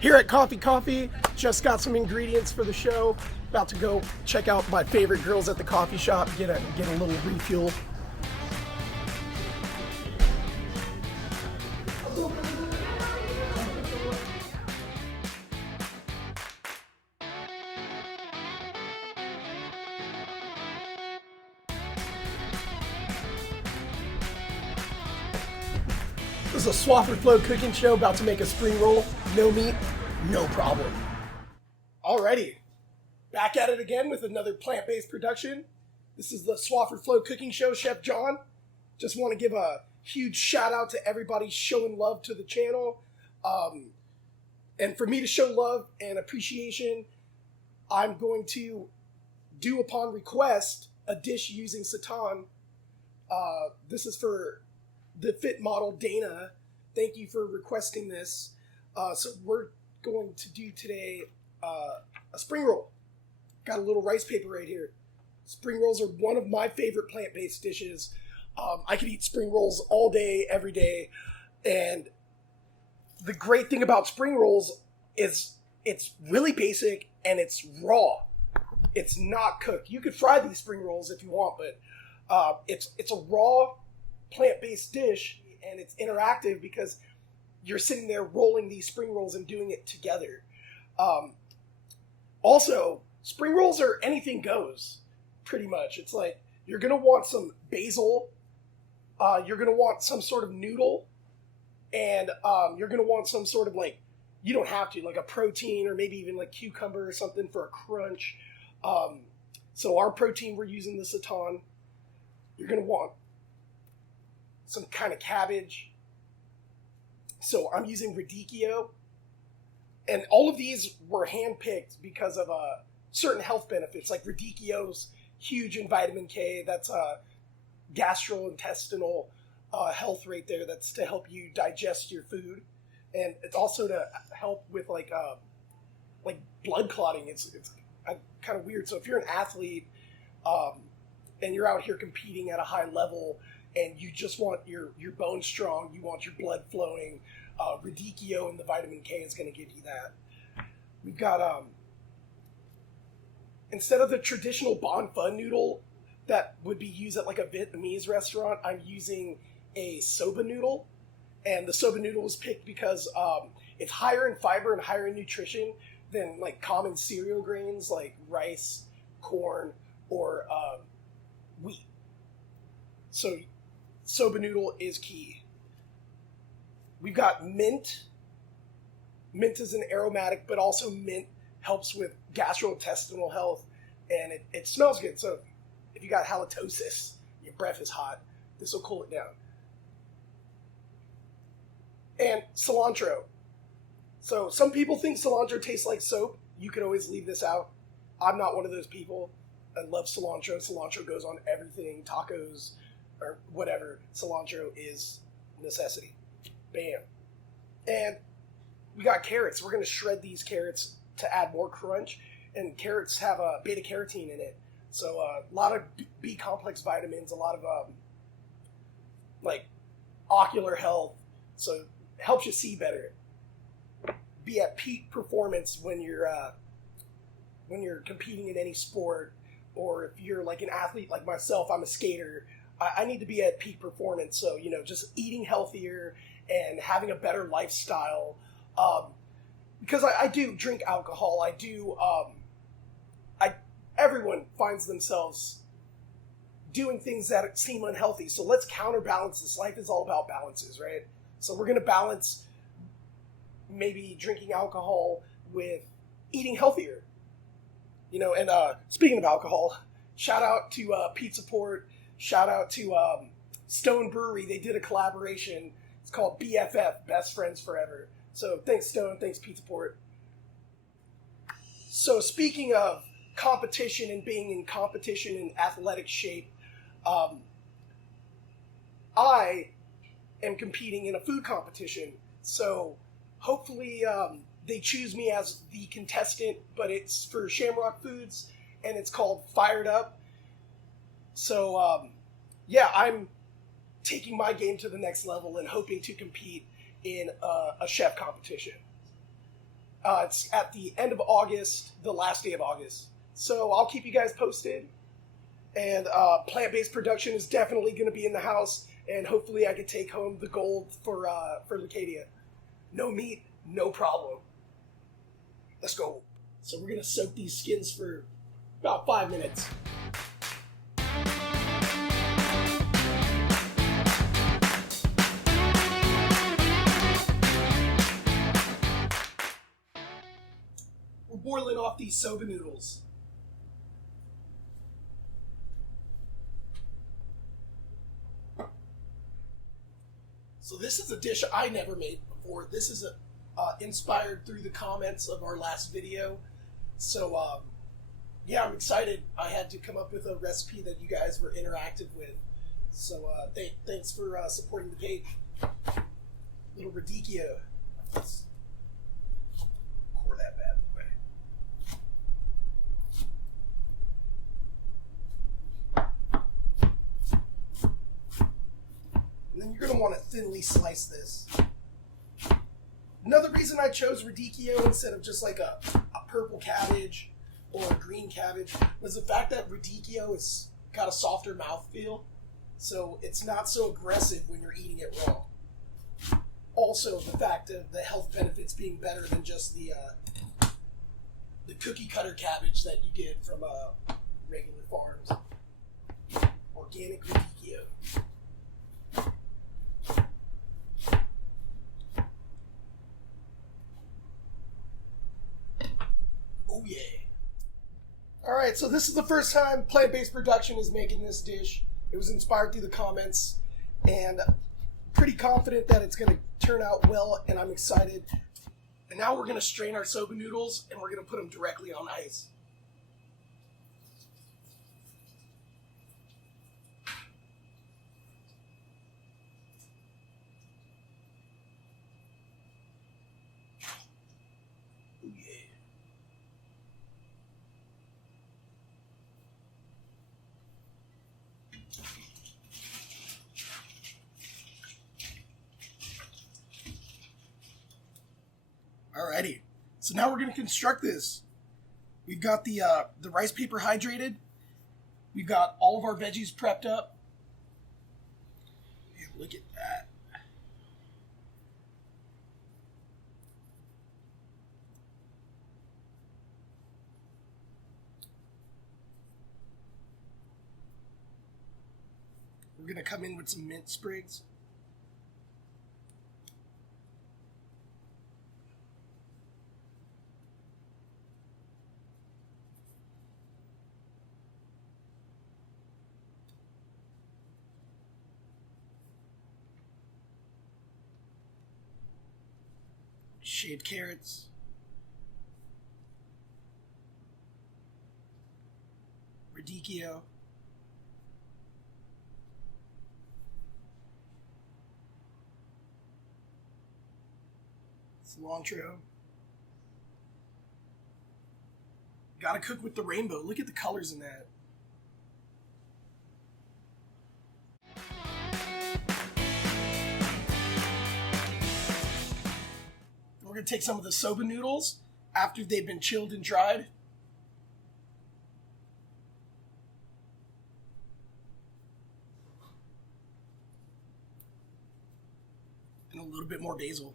Here at Coffee Coffee, just got some ingredients for the show. About to go check out my favorite girls at the coffee shop, get a little refuel. This is a Swafford Flow cooking show, about to make a spring roll. No meat, no problem. Alrighty, back at it again with another plant-based production. This is the Swafford Flow cooking show, Chef John. Just want to give a huge shout out to everybody showing love to the channel. And for me to show love and appreciation, I'm going to do upon request a dish using Seitan. This is for the fit model Dana. Thank you for requesting this. So we're going to do today a spring roll. Got a little rice paper right here. Spring rolls are one of my favorite plant-based dishes. I could eat spring rolls all day, every day. And the great thing about spring rolls is it's really basic and it's raw. It's not cooked. You could fry these spring rolls if you want, but it's a raw plant-based dish, and it's interactive because you're sitting there rolling these spring rolls and doing it together. Also, spring rolls are anything goes, pretty much. It's like you're going to want some basil, you're going to want some sort of noodle, and you're going to want some sort of, like, you don't have to, like a protein or maybe even like cucumber or something for a crunch. So our protein, we're using the Seitan. You're going to want some kind of cabbage. So I'm using radicchio. And all of these were handpicked because of certain health benefits. Like radicchio's huge in vitamin K. That's gastrointestinal health right there. That's to help you digest your food. And it's also to help with like blood clotting. It's kind of weird. So if you're an athlete and you're out here competing at a high level, and you just want your bones strong, you want your blood flowing, radicchio and the vitamin K is going to give you that. We've got, instead of the traditional bon fun noodle that would be used at like a Vietnamese restaurant, I'm using a soba noodle. And the soba noodle was picked because it's higher in fiber and higher in nutrition than like common cereal grains like rice, corn, or wheat. So soba noodle is key. We've got mint. Mint is an aromatic, but also mint helps with gastrointestinal health, and it smells good. So if you got halitosis, your breath is hot, this will cool it down. And cilantro. So some people think cilantro tastes like soap. You can always leave this out. I'm not one of those people. I love cilantro. Cilantro goes on everything, tacos, or whatever. Cilantro is necessity. Bam. And we got carrots. We're going to shred these carrots to add more crunch. And carrots have a beta carotene in it. So a lot of B complex vitamins, a lot of like ocular health. So it helps you see better. Be at peak performance when you're competing in any sport, or if you're like an athlete like myself, I'm a skater. I need to be at peak performance, so, just eating healthier and having a better lifestyle. Because I do drink alcohol. I do, everyone finds themselves doing things that seem unhealthy. So let's counterbalance this. Life is all about balances, right? So we're going to balance maybe drinking alcohol with eating healthier. And speaking of alcohol, shout out to Pizza Port. Shout out to Stone Brewery. They did a collaboration. It's called BFF, Best Friends Forever. So thanks, Stone. Thanks, Pizza Port. So speaking of competition and being in competition in athletic shape, I am competing in a food competition. So hopefully they choose me as the contestant, but it's for Shamrock Foods, and it's called Fired Up. So, I'm taking my game to the next level and hoping to compete in a chef competition. It's at the end of August, the last day of August. So I'll keep you guys posted. And plant-based production is definitely going to be in the house. And hopefully I can take home the gold for Lacadia. No meat, no problem. Let's go. So we're going to soak these skins for about 5 minutes. We're boiling off these soba noodles. So this is a dish I never made before. This is inspired through the comments of our last video. So yeah, I'm excited. I had to come up with a recipe that you guys were interactive with. So thanks for supporting the page. Little radicchio. Let's pour that bad boy. And then you're going to want to thinly slice this. Another reason I chose radicchio instead of just like a purple cabbage or a green cabbage was the fact that radicchio has got a softer mouthfeel, so it's not so aggressive when you're eating it raw. Also, the fact of the health benefits being better than just the cookie cutter cabbage that you get from regular farms. Organic radicchio. Oh yeah. Alright, so this is the first time Plant-Based Production is making this dish. It was inspired through the comments, and pretty confident that it's going to turn out well, and I'm excited. And now we're going to strain our soba noodles, and we're going to put them directly on ice. Alrighty, so now we're going to construct this. We've got the rice paper hydrated. We've got all of our veggies prepped up. Man, look at that. We're going to come in with some mint sprigs. Shaved carrots. Radicchio. Cilantro. Gotta cook with the rainbow. Look at the colors in that. We're going to take some of the soba noodles after they've been chilled and dried. And a little bit more basil.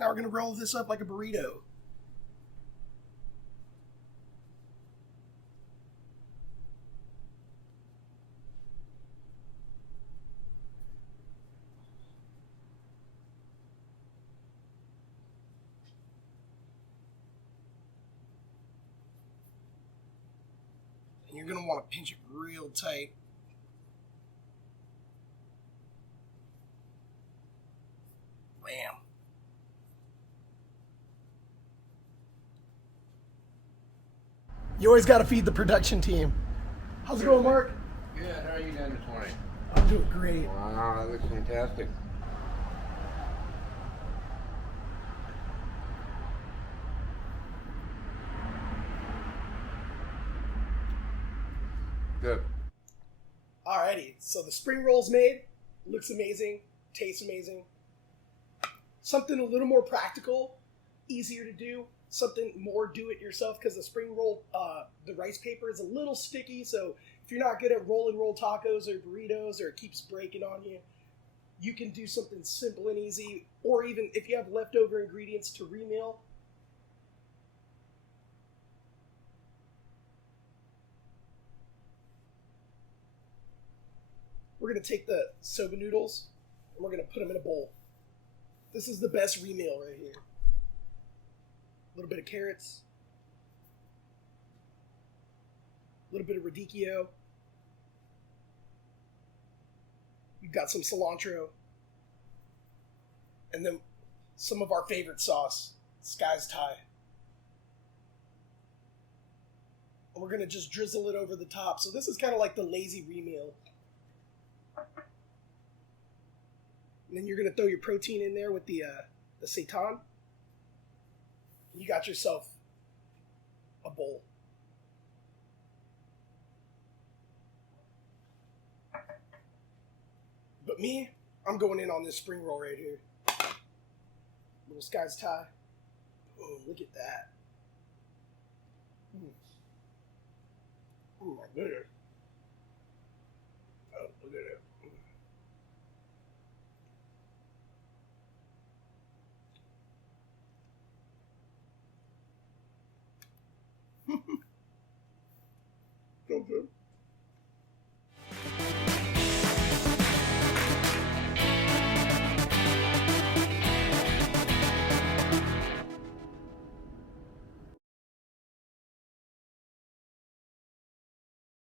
Now we're going to roll this up like a burrito. You're going to want to pinch it real tight. Bam. You always got to feed the production team. How's it going, Mark? Good. How are you doing this morning? I'm doing great. Wow, that looks fantastic. Good. Alrighty, so the spring roll's made. Looks amazing. tastes amazing. Something a little more practical, easier to do, something more do-it-yourself, because the spring roll, the rice paper is a little sticky, so if you're not good at roll and roll tacos or burritos or it keeps breaking on you, you can do something simple and easy, or even if you have leftover ingredients to remeal. We're going to take the soba noodles and we're going to put them in a bowl. This is the best remeal right here. A little bit of carrots, a little bit of radicchio. You've got some cilantro, and then some of our favorite sauce, Sky's Thai. And we're going to just drizzle it over the top. So this is kind of like the lazy remeal. And then you're going to throw your protein in there with the Seitan. You got yourself a bowl. But me, I'm going in on this spring roll right here. Little Sky's Thai. Oh, look at that. Oh my goodness.